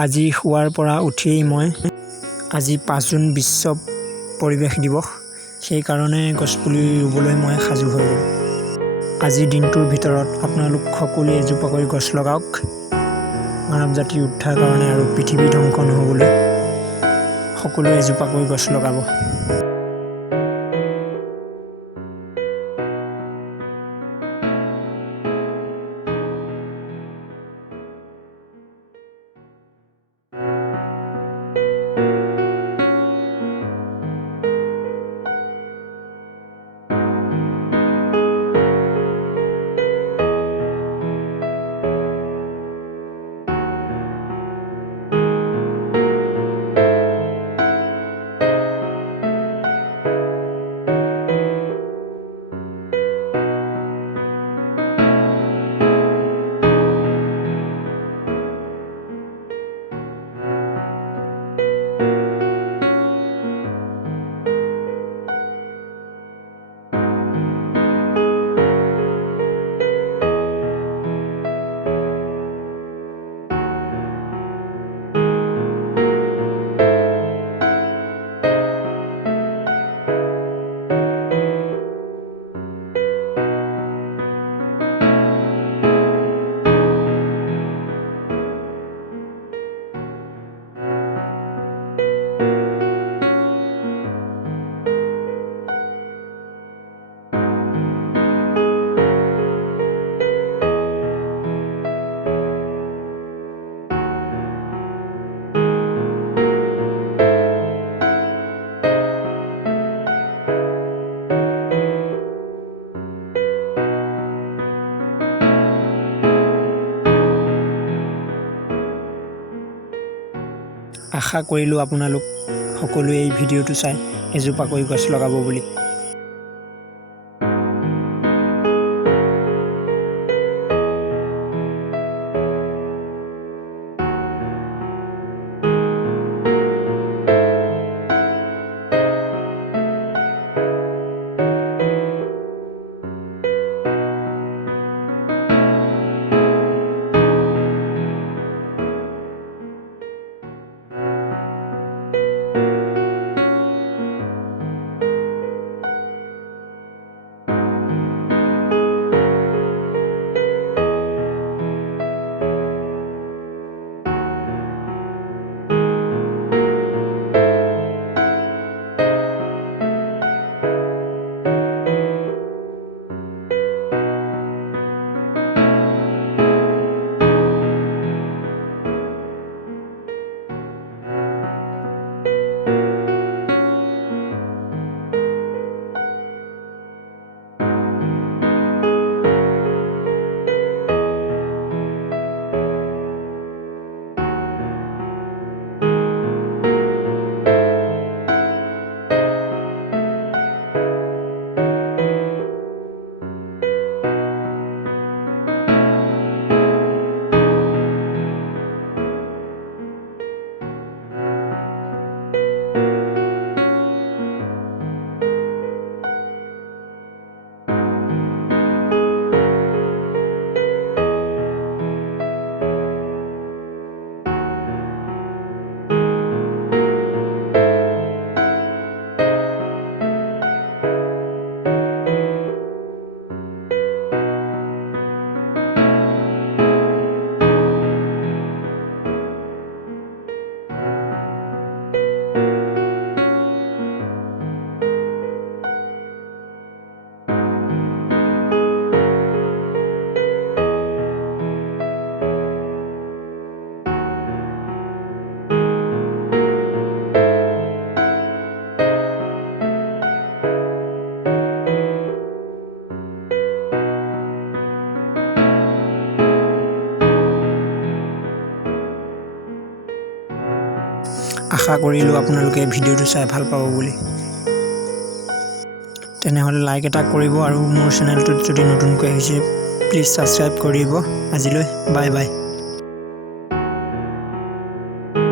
আজি শুৱাৰ পৰা উঠিয়েই মই আজি 5 জুন বিশ্ব পৰিৱেশ দিৱস সেইকাৰণে গছপুলি ৰুবলৈ মই সাজু হৈ গ'লোঁ। আজিৰ দিনটোৰ ভিতৰত আপোনালোক সকলোৱে এজোপাকৈ গছ লগাওক মানৱ জাতিৰ উদ্ধাৰৰ কাৰণে আৰু পৃথিৱী ধ্বংস নহ'বলৈ সকলোৱে এজোপাকৈ গছ লগাব। আশা কৰিলোঁ আপোনালোক সকলোৱে এই ভিডিঅ'টো চাই এজোপাকৈ গছ লগাব বুলি। আশা কৰিলোঁ আপোনালোকে ভিডিঅ'টো চাই ভাল পাব বুলি। তেনেহ'লে লাইক এটা কৰিব আৰু মোৰ চেনেলটোত যদি নতুনকৈ আহিছে প্লিজ ছাবস্ক্ৰাইব কৰি দিব। আজিলৈ বাই বাই।